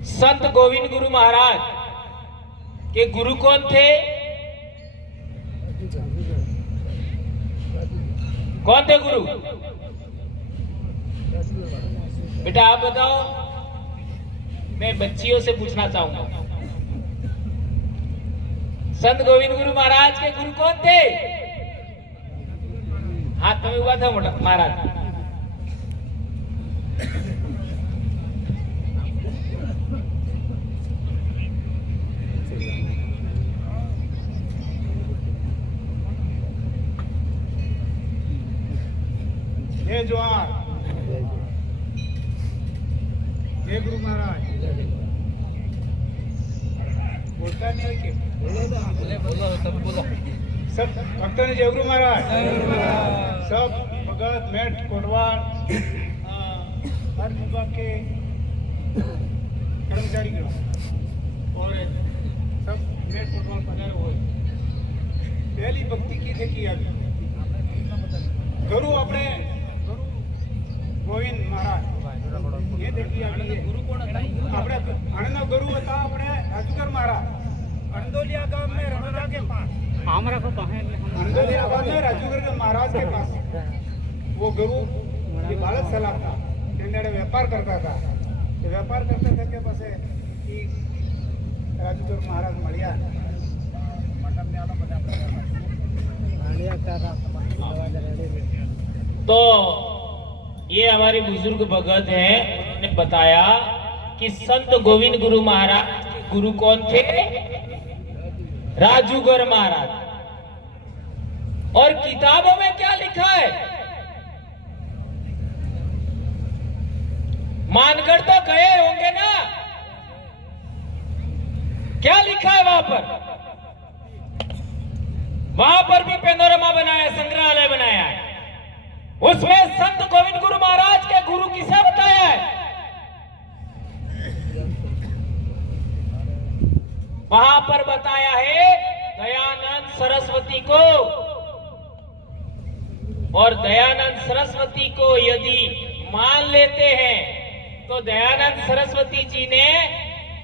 संत गोविंद गुरु महाराज के गुरु कौन थे? कौन थे गुरु? बेटा आप बताओ, मैं बच्चियों से पूछना चाहूंगा। संत गोविंद गुरु महाराज के गुरु कौन थे? हाथ में हुआ था मोटा महाराज। जय जोहार, जय गुरु महाराज। बोलता नहीं है बोलो सब भक्तों ने जय गुरु महाराज। सब भगत मेट कोटवार हर विभाग के कर्मचारी और सब मेट कोटवार पधारे हुए। पहली भक्ति की देखी अभी गुरु अपने गोविंद महाराज ये देखिए गुरु कौन अपने अणनो गुरु बता अपने राजूगर महाराज अंदोलिया गांव में रमजा के पास अंदोलिया गांव में राजूगर के महाराज के पास वो गुरु ये बालक सलाम था व्यापार करता था। व्यापार करते थे के पास कि राजूगर महाराज मलिया तो ये हमारे बुजुर्ग भगत हैं, उन्होंने बताया कि संत गोविंद गुरु महाराज के गुरु कौन थे? राजूगर महाराज। और किताबों में क्या लिखा है? मानगढ़ तो गए होंगे ना, क्या लिखा है वहां पर? वहां पर भी पेनोरमा बनाया, संग्रहालय बनाया है। उसमें संत गोविंद गुरु महाराज के गुरु किसे बताया है? वहां पर बताया है दयानंद सरस्वती को। और दयानंद सरस्वती को यदि मान लेते हैं तो दयानंद सरस्वती जी ने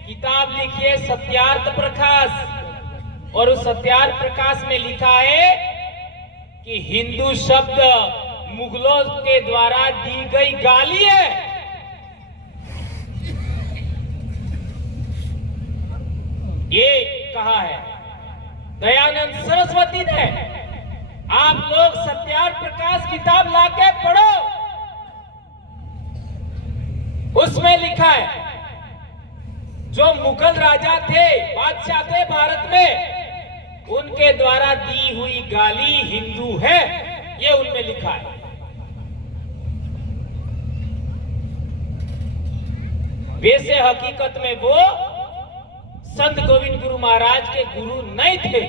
किताब लिखी है सत्यार्थ प्रकाश। और उस सत्यार्थ प्रकाश में लिखा है कि हिंदू शब्द मुगलों के द्वारा दी गई गाली है। ये कहा है दयानंद सरस्वती ने। आप लोग सत्यार्थ प्रकाश किताब लाके पढ़ो, उसमें लिखा है जो मुगल राजा थे, बादशाह थे भारत में, उनके द्वारा दी हुई गाली हिंदू है, ये उनमें लिखा है। वैसे हकीकत में वो संत गोविंद गुरु महाराज के गुरु नहीं थे,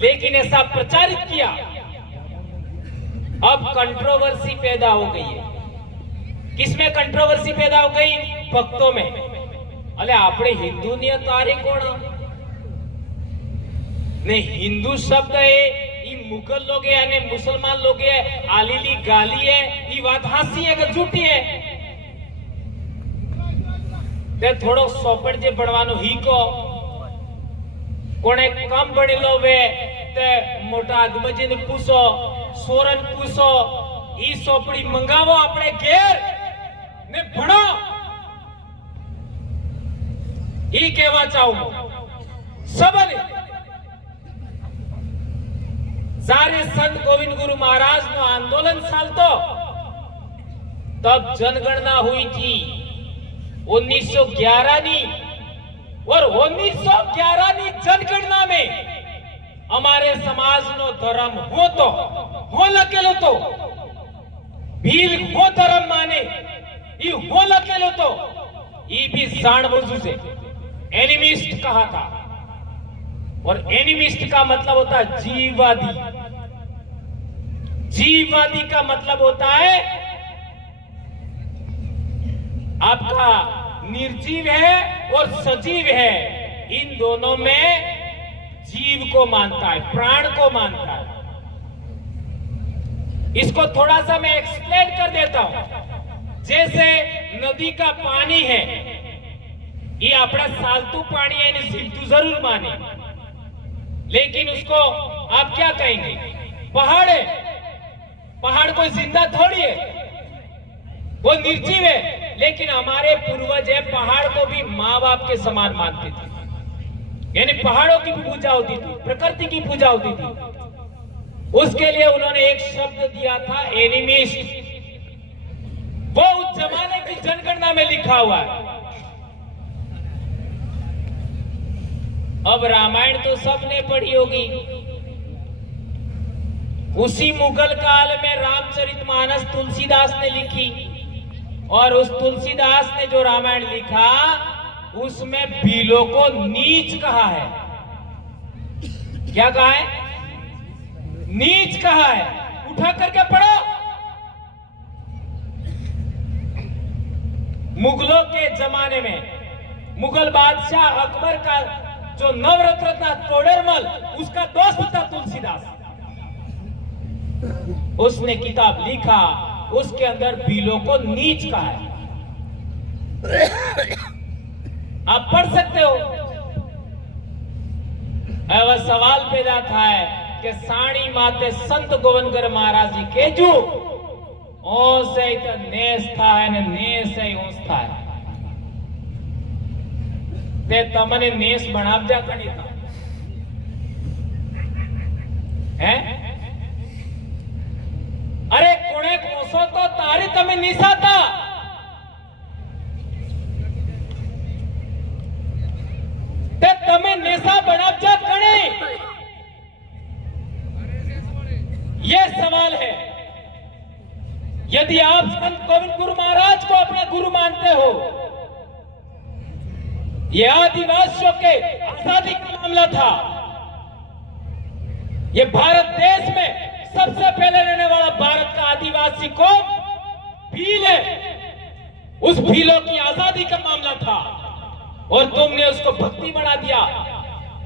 लेकिन ऐसा प्रचारित किया। अब कंट्रोवर्सी पैदा हो गई है। किसमें कंट्रोवर्सी पैदा हो गई? भक्तों में। अरे आपने हिंदू नहीं तारे कौन नहीं? हिंदू शब्द है ये मुगल लोग है यानी मुसलमान लोग है, आलीली गाली है, ये बात हासी है कि झूठी है? ते थोड़ो सोपड़ जे बनवानो ही को कोने कम बनेलो वे ते मोटा आदमी जी ने पूछो, सोरन पूछो, ई सोपड़ी मंगावो अपने घेर ने भणो। ई कहवा चाहूं सबने सारे संत गोविंद गुरु महाराज नो आंदोलन चालतो तब जनगणना हुई थी 1911 नी। और 1911 नी जनगणना में हमारे समाज नो धर्म हो तो हो लकेलो तो भील हो धर्म माने ये हो लकेलो तो ये भी जानबूझ से एनिमिस्ट कहा था। और एनिमिस्ट का मतलब होता है जीववादी। जीववादी का मतलब होता है आपका निर्जीव है और सजीव है, इन दोनों में जीव को मानता है, प्राण को मानता है। इसको थोड़ा सा मैं एक्सप्लेन कर देता हूं। जैसे नदी का पानी है, ये अपना सालतू पानी है, इन्हें जीवतू जरूर माने, लेकिन उसको आप क्या कहेंगे? पहाड़ है, पहाड़ कोई जिंदा थोड़ी है, वो निर्जीव है। लेकिन हमारे पूर्वज है पहाड़ को भी माँ बाप के समान मानते थे, यानी पहाड़ों की भी पूजा होती थी, प्रकृति की पूजा होती थी। उसके लिए उन्होंने एक शब्द दिया था, एनिमिस्ट। वो उस जमाने की जनगणना में लिखा हुआ है। अब रामायण तो सबने पढ़ी होगी। उसी मुगल काल में रामचरितमानस तुलसीदास ने लिखी, और उस तुलसीदास ने जो रामायण लिखा उसमें भीलों को नीच कहा है। क्या कहा है? नीच कहा है। उठा करके पढ़ो। मुगलों के जमाने में मुगल बादशाह अकबर का जो नवरत्न था तोड़रमल, उसका दोस्त था तुलसीदास। उसने किताब लिखा, उसके अंदर भीलों को नीच कहा है। आप पढ़ सकते हो। वह सवाल पैदा था है कि साणी माते संत गोविंदगर महाराज जी केजू ओ से तो नेस था है ने नेस है ओस था है ते तमने नेस बनाव जा कनी था है। अरे कोणे कोसो तो तारी तमे निशा था। ते तमे नेसा बनाव जा कने। ये सवाल है। यदि आप संत गोविंद गुरु महाराज को अपना गुरु मानते हो, यह आदिवासियों के आजादी का मामला था। यह भारत देश में सबसे पहले रहने वाला भारत का आदिवासी कौम भील है। उस भीलों की आजादी का मामला था, और तुमने उसको भक्ति बना दिया,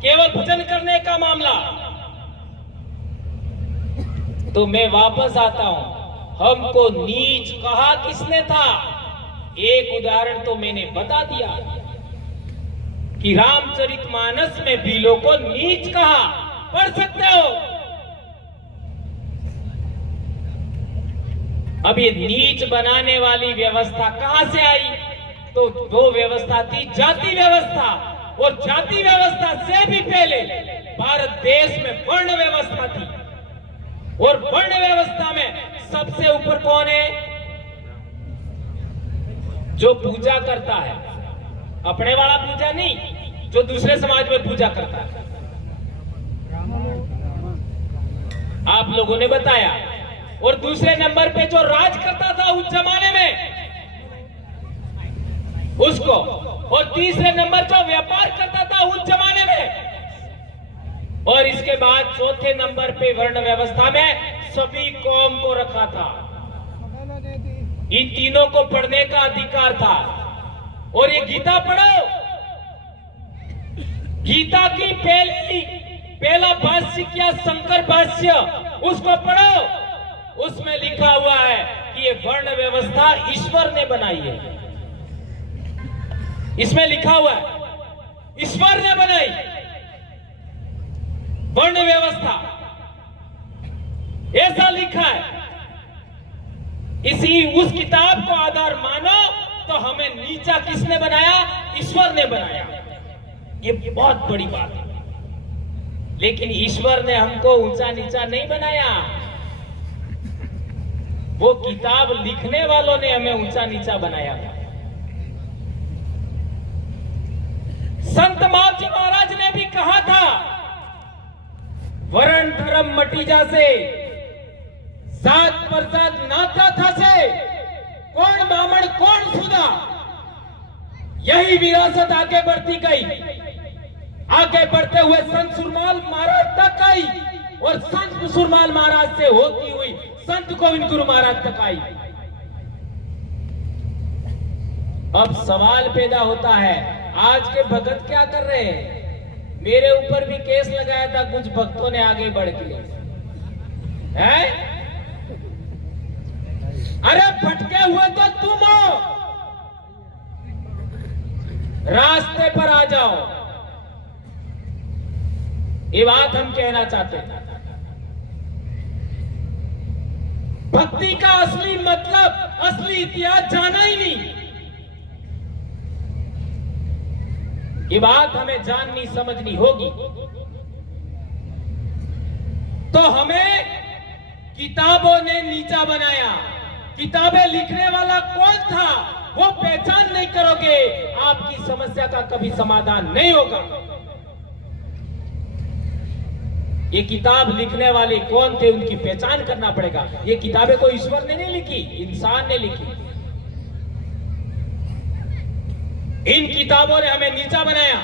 केवल भजन करने का मामला। तो मैं वापस आता हूं, हमको नीच कहा किसने था? एक उदाहरण तो मैंने बता दिया कि रामचरितमानस में भीलों को नीच कहा। पढ़ सकते हो। अब ये नीच बनाने वाली व्यवस्था कहां से आई? तो वो व्यवस्था थी जाति व्यवस्था, और जाति व्यवस्था से भी पहले भारत देश में वर्ण व्यवस्था थी। और वर्ण व्यवस्था में सबसे ऊपर कौन है? जो पूजा करता है, अपने वाला पूजा नहीं, जो दूसरे समाज में पूजा करता है। आप लोगों ने बताया। और दूसरे नंबर पे जो राज करता था उस जमाने में, उसको। और तीसरे नंबर जो व्यापार करता था उस जमाने में। और इसके बाद चौथे नंबर पे वर्ण व्यवस्था में सभी कौम को रखा था। इन तीनों को पढ़ने का अधिकार था। और ये गीता पढ़ो। गीता की पहला भाष्य क्या, शंकर भाष्य, उसको पढ़ो। उसमें लिखा हुआ है कि ये वर्ण व्यवस्था ईश्वर ने बनाई है। इसमें लिखा हुआ है ईश्वर ने बनाई वर्ण व्यवस्था, ऐसा लिखा है। उस किताब को आधार मानो तो हमें नीचा किसने बनाया? ईश्वर ने बनाया। ये बहुत बड़ी बात है। लेकिन ईश्वर ने हमको ऊंचा नीचा नहीं बनाया, वो किताब लिखने वालों ने हमें ऊंचा नीचा बनाया था। संत मावजी महाराज ने भी कहा था, वरण धर्म मटी जासे, जात प्रजात नाता था से, कौन ब्राह्मण कौन सुधा, यही विरासत आगे बढ़ती गई। आगे बढ़ते हुए संत सुरमाल महाराज तक आई, और संत सुरमाल महाराज से होती हुई संत गोविंद गुरु महाराज तक आई। अब सवाल पैदा होता है, आज के भगत क्या कर रहे हैं? मेरे ऊपर भी केस लगाया था कुछ भक्तों ने आगे बढ़ के, है? अरे भटके हुए तो तुम हो। रास्ते पर आ जाओ, ये बात हम कहना चाहते हैं। भक्ति का असली मतलब, असली इतिहास जाना ही नहीं, ये बात हमें जाननी समझनी होगी। तो हमें किताबों ने नीचा बनाया, किताबें लिखने वाला कौन था वो पहचान नहीं करोगे, आपकी समस्या का कभी समाधान नहीं होगा। ये किताब लिखने वाले कौन थे उनकी पहचान करना पड़ेगा। ये किताबें कोई ईश्वर ने नहीं लिखी, इंसान ने लिखी। इन किताबों ने हमें नीचा बनाया।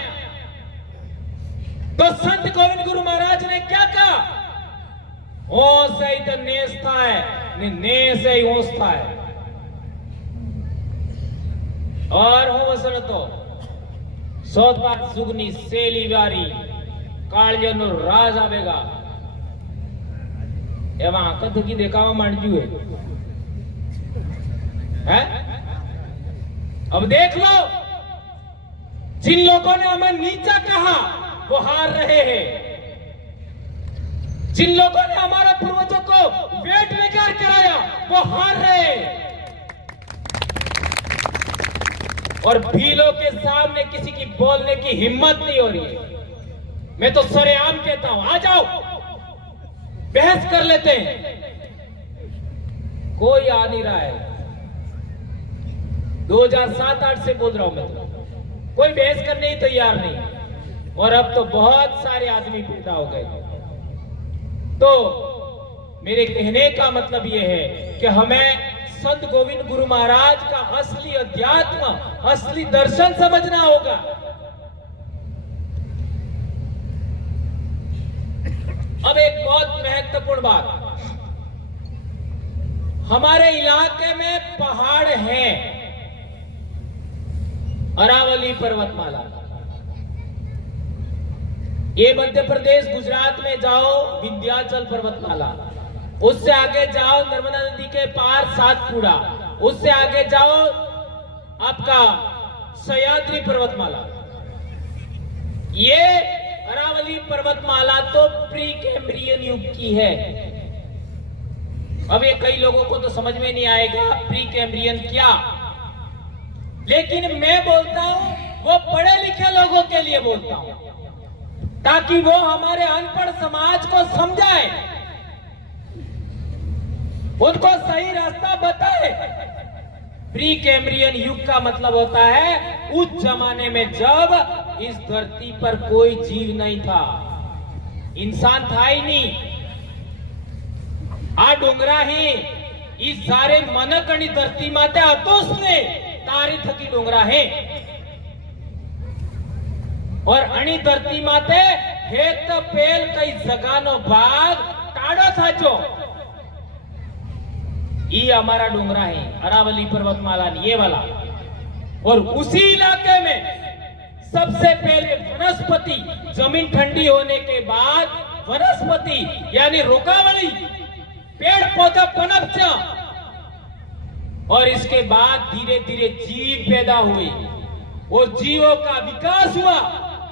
तो संत गोविंद गुरु महाराज ने क्या कहा? ओ सहित नेस थाय ने से ओस थाय और हो वसन तो सोतपात सुगनी सेली वारी काळजनो राज आवेगा। एवं कद की देखावा मांडजू है। अब देख लो, जिन लोगों ने हमें नीचा कहा वो हार रहे हैं। जिन लोगों ने हमारे पूर्वजों को वेट बेकार कराया वो हार रहे हैं। और भीलों के सामने किसी की बोलने की हिम्मत नहीं हो रही है। मैं तो सरेआम कहता हूं, आ जाओ बहस कर लेते हैं। कोई आ नहीं रहा है। 2007-8 से बोल रहा हूं मैं तो, कोई बहस करने ही तैयार नहीं। और अब तो बहुत सारे आदमी पैदा हो गए। तो मेरे कहने का मतलब यह है कि हमें संत गोविंद गुरु महाराज का असली अध्यात्म, असली दर्शन समझना होगा। अब एक बहुत महत्वपूर्ण बात, हमारे इलाके में पहाड़ हैं, अरावली पर्वतमाला। ये मध्य प्रदेश गुजरात में जाओ विंध्याचल पर्वतमाला, उससे आगे जाओ नर्मदा नदी के पार सातपुड़ा, उससे आगे जाओ आपका सह्याद्री पर्वतमाला। ये अरावली पर्वतमाला तो प्री कैम्ब्रियन युग की है। अब ये कई लोगों को तो समझ में नहीं आएगा प्री कैम्ब्रियन क्या, लेकिन मैं बोलता हूं वो पढ़े लिखे लोगों के लिए बोलता हूं, ताकि वो हमारे अनपढ़ समाज को समझाए, उनको सही रास्ता बताए। प्री कैम्ब्रियन युग का मतलब होता है उस जमाने में जब इस धरती पर कोई जीव नहीं था, इंसान था ही नहीं। आ डोंगरा ही इस सारे मनकणी धरती माते आतोसने तारी थकी डोंगरा है। और अणी धरती माते हेत पेल कई जगानो भाग टाड़ो था जो ये हमारा डोंगरा है, अरावली पर्वतमाला ये वाला। और उसी इलाके में सबसे पहले वनस्पति, जमीन ठंडी होने के बाद वनस्पति यानी रोकावली पेड़ पौधा पनपचा, और इसके बाद धीरे धीरे जीव पैदा हुए। वो जीवों का विकास हुआ।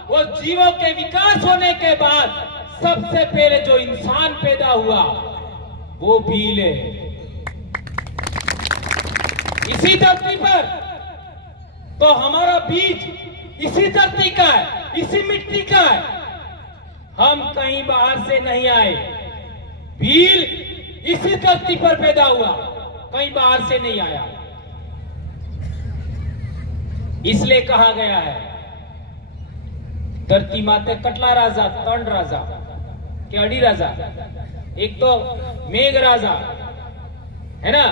वो जीवों के विकास होने के बाद सबसे पहले जो इंसान पैदा हुआ वो भील है इसी धरती पर। तो हमारा बीज इसी धरती का है, इसी मिट्टी का है। हम कहीं बाहर से नहीं आए। भील इसी धरती पर पैदा हुआ, कहीं बाहर से नहीं आया। इसलिए कहा गया है धरती माते कटला राजा, तंड राजा के अड़ी राजा, एक तो मेघ राजा है ना,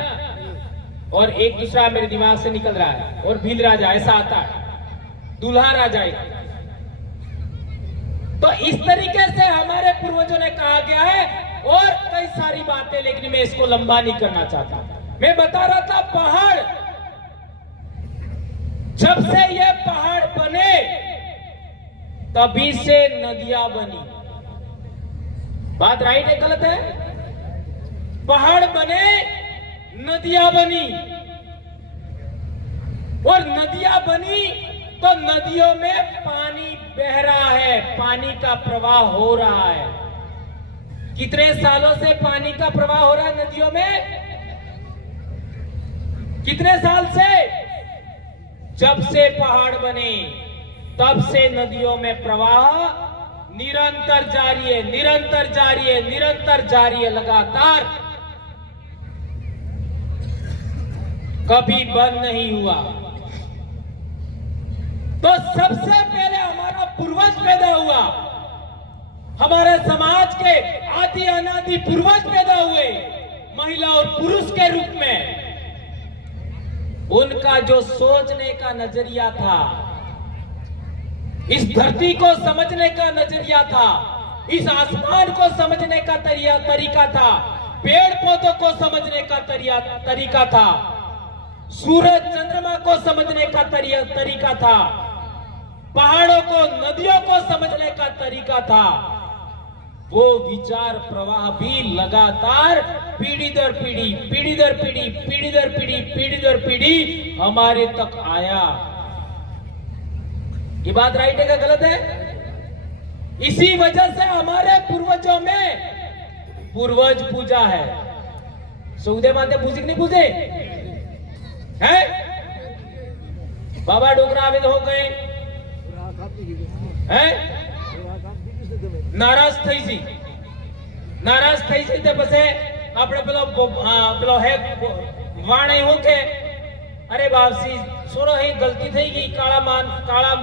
और एक दूसरा मेरे दिमाग से निकल रहा है, और भील राजा ऐसा आता है, दूल्हा राजा एक। तो इस तरीके से हमारे पूर्वजों ने कहा गया है, और कई सारी बातें, लेकिन मैं इसको लंबा नहीं करना चाहता। मैं बता रहा था पहाड़, जब से ये पहाड़ बने तभी से नदियां बनी। बात राइट है गलत है? पहाड़ बने, नदियां बनी, और नदियां बनी तो नदियों में पानी बह रहा है, पानी का प्रवाह हो रहा है। कितने सालों से पानी का प्रवाह हो रहा है नदियों में? कितने साल से? जब से पहाड़ बने तब से नदियों में प्रवाह निरंतर जारी है, निरंतर जारी है, निरंतर जारी है, लगातार, कभी बंद नहीं हुआ। तो सबसे पहले हमारा पूर्वज पैदा हुआ, हमारे समाज के आदि अनादि पूर्वज पैदा हुए महिला और पुरुष के रूप में। उनका जो सोचने का नजरिया था, इस धरती को समझने का नजरिया था, इस आसमान को समझने का तरीका था, पेड़ पौधों को समझने का तरीका था, सूरज चंद्रमा को समझने का तरीका था, पहाड़ों को नदियों को समझने का तरीका था। वो विचार प्रवाह भी लगातार पीढ़ी दर पीढ़ी, पीढ़ी दर पीढ़ी, पीढ़ी दर पीढ़ी, पीढ़ी दर पीढ़ी हमारे तक आया। ये बात राइट है क्या गलत है? इसी वजह से हमारे पूर्वजों में पूर्वज पूजा है। सऊदे माते पूजे नहीं पूजे है? बाबा डोगरा आवेद हो गए हैं, नाराज થઈ જી, નારાજ થઈ જી તે પછી આપણે પેલો હે વાણે હું કે અરે બાપસી સોરો હે ગલતી થઈ ગઈ, કાળા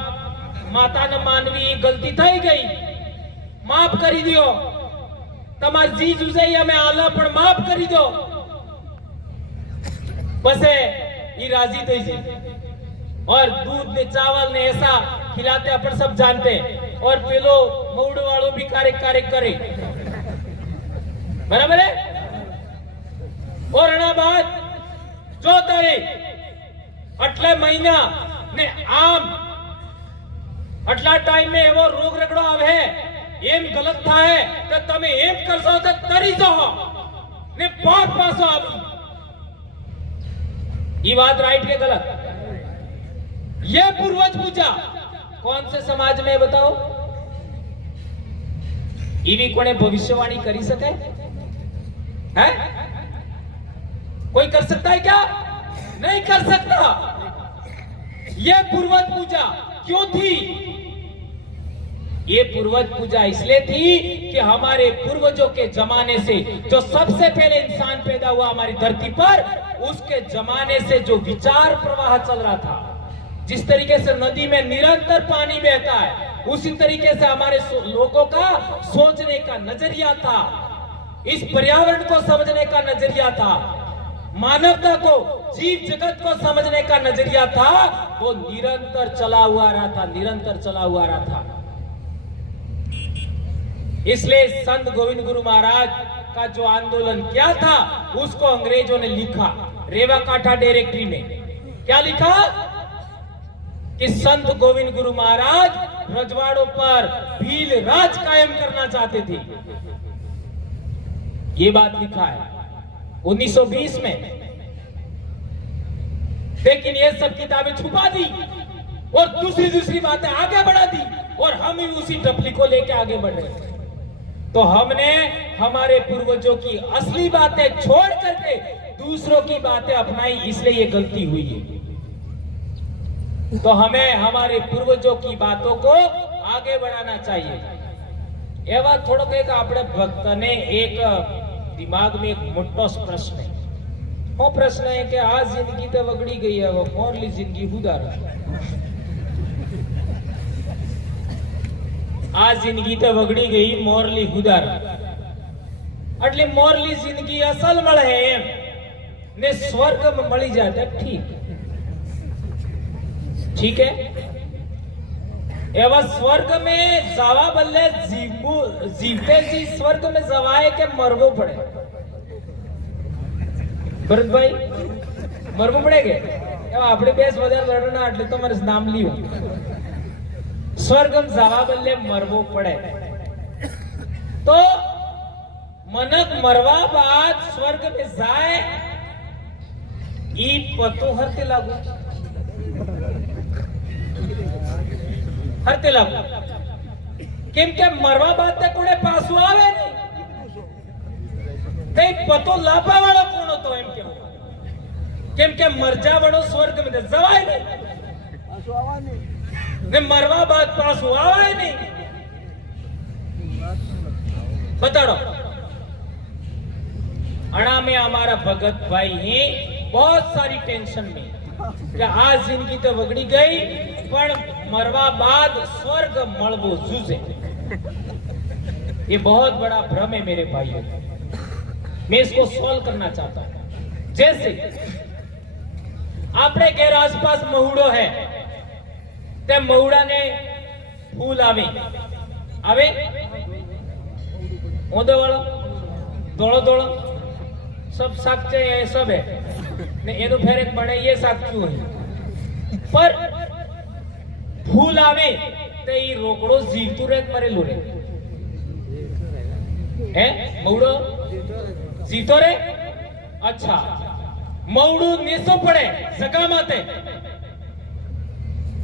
માતાને માનવી ગલતી થઈ ગઈ, માફ કરી દો, તમાર જી જુજાઈ અમે આલા પણ માફ કરી દો। પછી ये राजी થઈ જી और दूध ने चावल ने ऐसा खिलाते अपन सब जानते हैं। और पेलो मऊड़ वालों भी कार्य करे, बराबर है। और एना बाद जो तारे अटला महीना ने आम अटला टाइम में एवो रोग रगड़ो आवे एम गलत था है तो तमे एम करशो तो तरी जाओ ने बहुत पासो आवी। ये बात राइट के गलत? ये पूर्वज पूजा कौन से समाज में बताओ? ईवी कोने भविष्यवाणी करी सके है? कोई कर सकता है क्या? नहीं कर सकता। ये पूर्वज पूजा क्यों थी? ये पूर्वज पूजा इसलिए थी कि हमारे पूर्वजों के जमाने से जो सबसे पहले इंसान पैदा हुआ हमारी धरती पर, उसके जमाने से जो विचार प्रवाह चल रहा था, जिस तरीके से नदी में निरंतर पानी बहता है, उसी तरीके से हमारे लोगों का सोचने का नजरिया था, इस पर्यावरण को समझने का नजरिया था, मानवता को, जीव जगत को समझने का नजरिया था, वो निरंतर चला हुआ रहा था, निरंतर चला हुआ रहा था। इसलिए संत गोविंद गुरु महाराज का जो आंदोलन क्या था, उसको अंग्रेजों ने लिखा रेवा काठा डायरेक्टरी में। क्या लिखा? कि संत गोविंद गुरु महाराज रजवाड़ों पर भील राज कायम करना चाहते थे। ये बात लिखा है 1920 में। लेकिन ये सब किताबें छुपा दी और दूसरी बातें आगे बढ़ा दी, और हम ही उसी टपली को लेके आगे बढ़ रहे थे। तो हमने हमारे पूर्वजों की असली बातें छोड़ करके दूसरों की बातें अपनाई, इसलिए ये गलती हुई है। तो हमें हमारे पूर्वजों की बातों को आगे बढ़ाना चाहिए। एवा थोड़ो एक આપણે ભક્તને એક દિમાગ में एक મોટો પ્રશ્ન है। वो प्रश्न है कि आ जिंदगी तो वगड़ी गई है, वो मोरली जिंदगी गुजारो। आ जिंदगी तो वगड़ी गई, मोरली गुजारो। એટલે મોરલી जिंदगी असल મળે એમ ને સ્વર્ગમાં મળી જાય ठीक है। एवं स्वर्ग में जावा बल्ले जीवते जी स्वर्ग में जवाए के मरवो पड़े। भरत भाई मरवो पड़ेगे? अपने बेस वजह लड़ना એટલે तो मेरे नाम लियो। स्वर्ग में जावा बल्ले मरवो पड़े। तो मनक मरवा बाद स्वर्ग में जाए ई पतो हरते लागू। હરતે લાગુ કેમ કે મરવા બાદ તે કોને પાછું આવે ને તે પતો લાભા વાળો કોણ હતો એમ કેવું કેમ કે મરજા વાળો સ્વર્ગ માં જવાય નહીં ને મરવા બાદ પાછું આવે નહીં बताड़ो अणा में हमारा भगत भाई ही बहुत सारी टेंशन में कि आज जिंदगी तो वगड़ी गई पर मरवा बाद स्वर्ग मलबो जूझे ये बहुत बड़ा भ्रम है मेरे भाइयों मैं इसको सॉल्व करना चाहता हूं जैसे आपने घेर आसपास महुड़ो है ते महुड़ा ने फूल आवे आवे ओदो वालो धोलो धोलो सब साक्षे है सब है ने एनु फेरे बने ये साक्षु है पर फूल आवे ते ई रोकड़ो जीवतु रे मरेलो रे हैं मौड़ो जीतो रे अच्छा मौड़ू नीसो पड़े जगह माते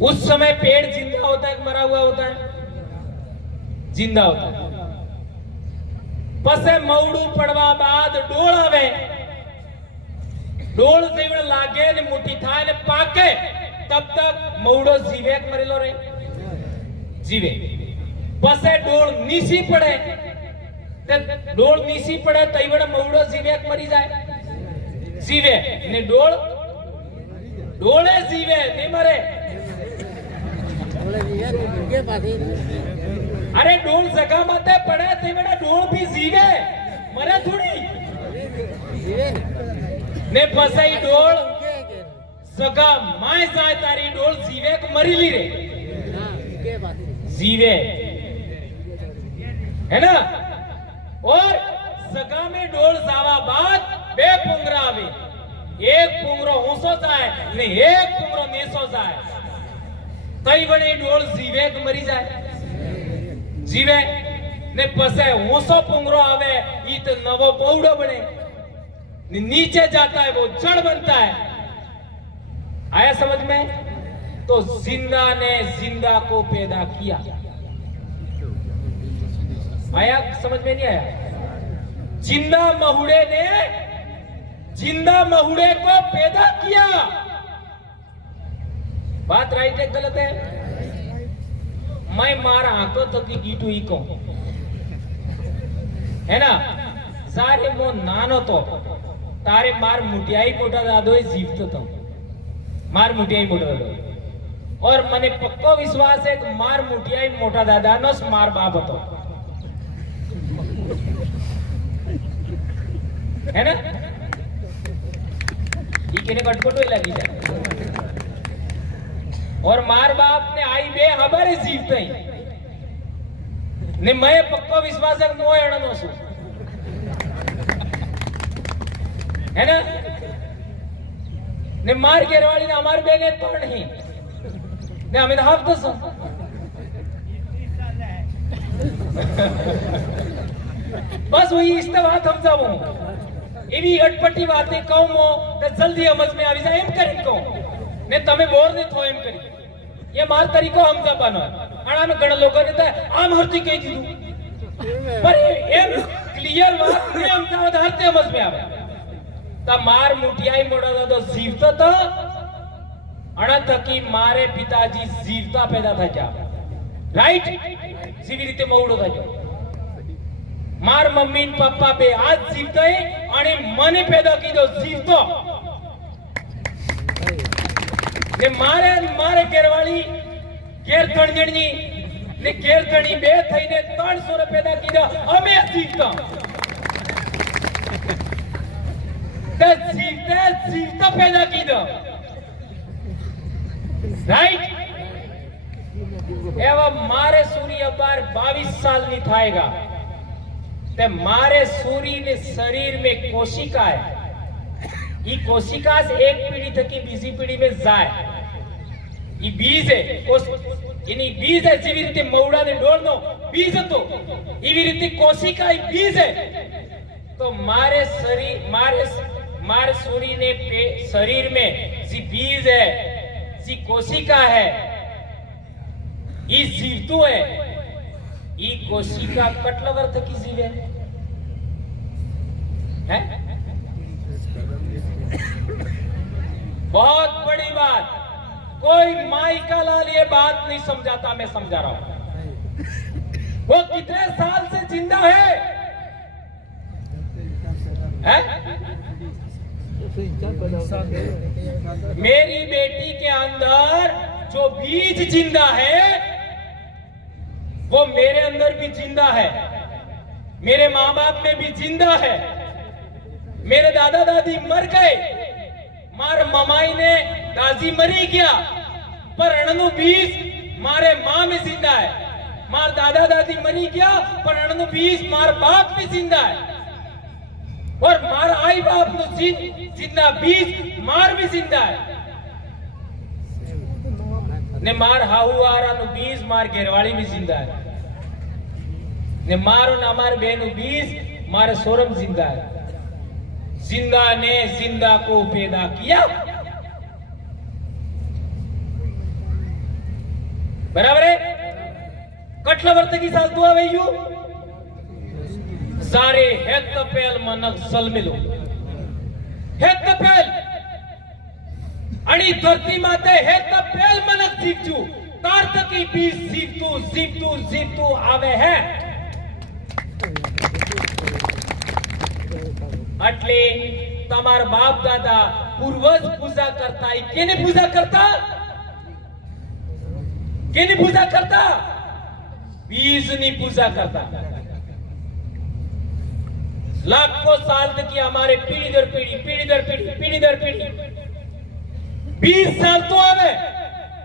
उस समय पेड़ जिंदा होता है कि मरा हुआ होता है जिंदा होता है पसे मौड़ू पड़वा बाद डोल आवे डोल जेवण लागे ने मोटी थाय ने पाके तब तक मौड़ो जीवे के मरेलो रे जीवे पसे डोल नीसी पड़े ते डोल नीसी पड़े तईवण मौड़ो जीवे के मरी जाए जीवे ने डोल डोले जीवे ने मरे अरे डोल जगह माते पड़े ते बेटा डोल भी जीवे मरे थोड़ी ने फसाई डोल जगह माय जाए तारी डोल जीवे को मरी ली रे जीवे है ना और जगह में डोल जावा बाद बे पुंगरा आवे एक पुंगरो ऊंसो जाए ने एक पुंगरो नीसो जाए तई बने डोल जीवे को मरी जाए जीवे ने पसे ऊंसो पुंगरो आवे ईत नवो पौड़ो बने नीचे जाता है वो जड़ बनता है आया समझ में तो जिंदा ने जिंदा को पैदा किया आया समझ में नहीं आया जिंदा महुड़े ने जिंदा महुड़े को पैदा किया बात राइट है गलत है मैं मारा हाथों तक की गीटू ही को है ना सारे मो नानो तो तारे मार मुटियाई मोटा दादो जीवतो तो मार मुटियाई मोटा दादो और मने पक्को विश्वास है कि मार मुटियाई मोटा दादा नो मार बाप હતો है ना ये केने कटपटो लगी जाए और मार बाप ने आई बे हमारे जीवते ने मैं पक्को विश्वास है मोय अणनो सु है ना ने मार गेरवाली ने हमार बेगे तोड़ ही ने हमें हाफ दस बस वही इस बात हम जाऊं एवी अटपटी बातें कहूं मो ते जल्दी समझ में आवी जाए एम करी कहूं ने तमे बोर ने थो एम करी ये मार तरीको हम जबानो आना में घणा लोगों ने आम हरती कही दीदू पर एम क्लियर बात ने हम जाव हरते समझ में आवे ता मार मुठियाई मोड़ा दादो जीवता तो अणा थकी मारे पिताजी जीवता पैदा था क्या राइट जीवी रीते मौड़ो था जो मार मम्मी न पप्पा बे आज जीवता है आणि मने पैदा कीधो जीवतो ने मारे मारे केरवाली केर तणजणी ने केर तणी बे थईने 300 पैदा कीधो અમે જીવતા તે જીવતા पैदा कीधो राइट एवं मारे सूरी अबार 22 साल नहीं थाएगा ते मारे सूरी ने शरीर में कोशिका है ये कोशिका से एक पीढ़ी तक की बीजी पीढ़ी में जाए ये बीज है इन्हीं बीज है जीवी रीते मौड़ा ने डोलनो बीज तो इवी रीते कोशिका ही बीज है तो मारे शरीर मारे सूरी ने शरीर में जी बीज है जी कोशिका है ई जीवतु है ई कोशिका कटल वर्थ की जीवे है। बहुत बड़ी बात, कोई माई का लाल ये बात नहीं समझाता, मैं समझा रहा हूं। वो कितने साल से जिंदा है? मेरी बेटी के अंदर जो बीज जिंदा है वो मेरे अंदर भी जिंदा है, मेरे माँ बाप में भी जिंदा है। मेरे दादा दादी मर गए, मार ममाई ने दादी मरी गया, पर अणनु बीज मारे माँ में जिंदा है। मार दादा दादी मरी गया, पर अणनु बीज मार बाप में जिंदा है। और मार आई बाप नु जिंदा बीज मार भी जिंदा है ने मार हाहू आरा नु बीज मार घेरवाड़ी भी जिंदा है ने मारो ना मार बेनु बीज मारे सोरम जिंदा है। जिंदा ने जिंदा को पैदा किया, बराबर है। कटला वर्त की साल दुआ वैयू सारे हेत पेल मनक सल मिलो हेत पेल आणि धरती माते हेत पेल मनक जीवचू तार्थ की बीज जीवतू जीवतू जीवतू आवे है। એટલે તમાર બાપ દાદા પૂર્વજ પૂજા કરતા, કેની પૂજા કરતા? કેની પૂજા કરતા? बीजनी पूजा करता। लाखों साल तक की हमारे पीढ़ी दर पीढ़ी, पीढ़ी दर पीढ़ी, पीढ़ी दर पीढ़ी 20 साल तो आवे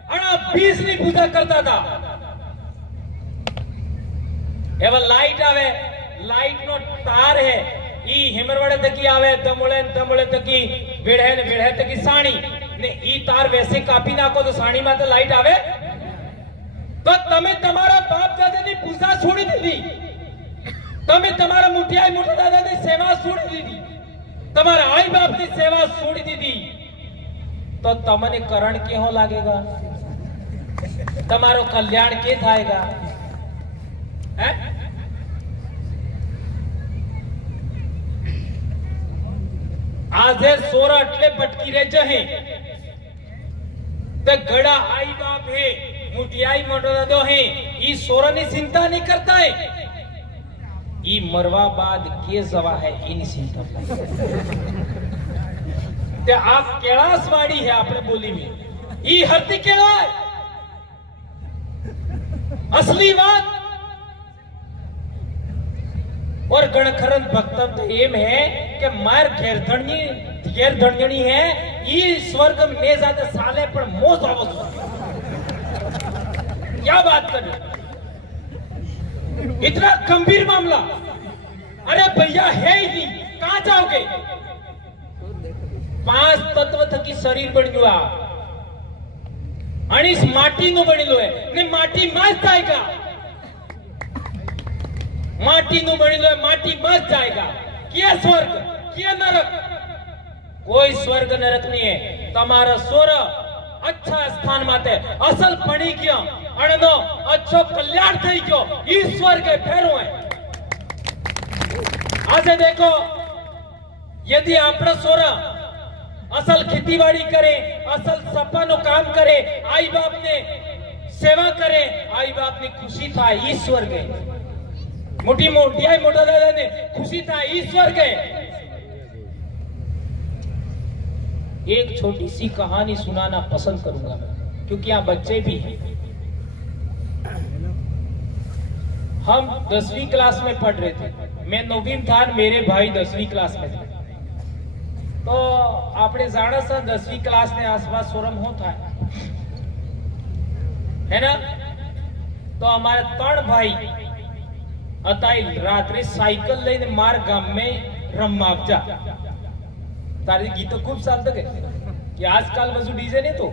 अणा बीजनी पूजा करता था। एवं लाइट आवे, लाइट नो तार है ई हिमरवड़े तकी आवे तमुळे तकी वेढ़े ने वेढ़े तकी साणी ने ई तार वैसे कापी नाखो तो साणी में तो लाइट आवे। तो तमे तमारा बाप दादानी पूजा छोड़ी दीधी, तमे तमारा मुठियाई मोटा दादानी सेवा छोड़ी दीधी, तमारा आई बापनी सेवा छोड़ी दीधी, तो तमने करण केहो लागेगा? तमारो कल्याण के थाएगा? है? आजे सोरा अटले भटकी रहे जहे तो गड़ा आई बाप है मुठियाई मोटो दादो है ई सोरा ने चिंता नहीं करता है। ई मरवा बाद के जवा है इनी चिंता ते आप कैलाशवाड़ी है आपने बोली में ई हरती केड़ा है असली बात। और गणखरन भक्तम तो एम है कि मार घेर धड़नी है ई स्वर्ग में ज्यादा साले पर मोज आवत। क्या बात कर इतना गंभीर मामला? अरे भैया है ही नहीं, कहां जाओगे? 5 तत्व थकी शरीर बन्यु आ आणि माटी नो बनेलो है ने माटी माज जाएगा, माटी नु बनेलो है माटी मच जाएगा। क्या स्वर्ग क्या नरक? कोई स्वर्ग नरक नहीं है। तमारा सोर अच्छा स्थान माते असल पड़ी गया अणनो अच्छो कल्याण थई गयो ई स्वर्ग फेरो है। आज देखो यदि आपड़ा सोर असल खेतीबाड़ी करे, असल सपा नो काम करे, आई बाप ने सेवा करे, आई बाप ने खुशी था ई स्वर्ग है। मोटी मोटियाई मोटा दादा ने खुशी था ईश्वर के। एक छोटी सी कहानी सुनाना पसंद करूंगा क्योंकि यहाँ बच्चे भी हैं। हम 10वीं क्लास में पढ़ रहे थे, मैं 9वीं था, मेरे भाई 10वीं क्लास में थे। तो आपने जाना सा 10वीं क्लास ने आसपास सोरम होता है ना। तो हमारे 3 भाई अताई रात्रि साइकिल लेने मार गांव में रमावजा तारी गीत खूब साल तक है कि आजकल वजू डीजे ने तो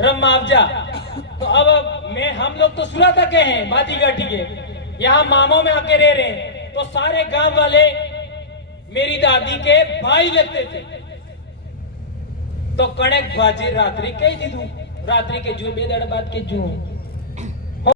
रमावजा। तो अब मैं हम लोग तो सुराता के हैं बाती गाटी के, यहाँ मामों में आके रह रहे हैं। तो सारे गांव वाले मेरी दादी के भाई लगते थे। तो कणक बाजी रात्रि कह दी, रात्रि के जो बेदड़ बात के जो